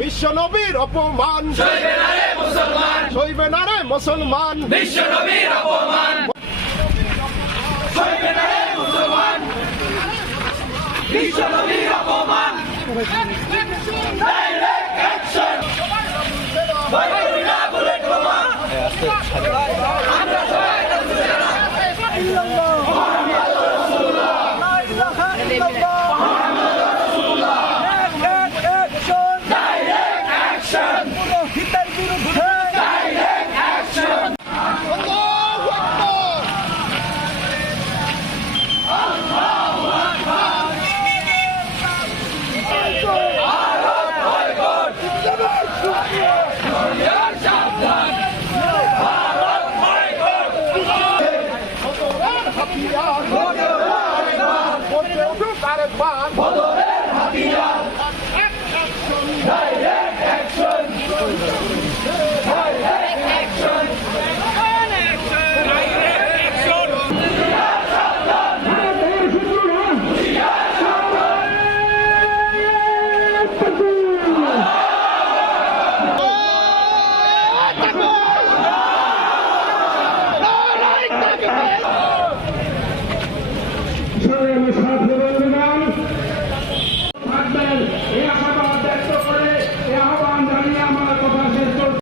বিশ্বনবীর অপমান সইবে না রে মুসলমান, সইবে না রে মুসলমান, বিশ্বনবীর অপমান সইবে না রে মুসলমান, বিশ্বনবীর অপমান। ডাইরেক্ট অ্যাকশন, ভয় করি না বুলেট বোমা, আমরা সবাই রাসূলের না। মুহাম্মাদুর রাসূলুল্লাহ, লা ইলাহা ইল্লাল্লাহ, মুহাম্মাদুর রাসূলুল্লাহ। ডাইরেক্ট অ্যাকশন, পুরোহিতের বিরুদ্ধে ডাইরেক্ট অ্যাকশন। আল্লাহু আকবার। ভারত বয়কট, দুনিয়ার সাবধান, ভারত বয়কট। বদরের হাতিয়ার, বদরে উঠুক আরেকবার, বদরের হাতিয়ার, direct action, direct action, direct action. দুনিয়ার সাবধান, দুনিয়ার সাবধান। তাকবীর।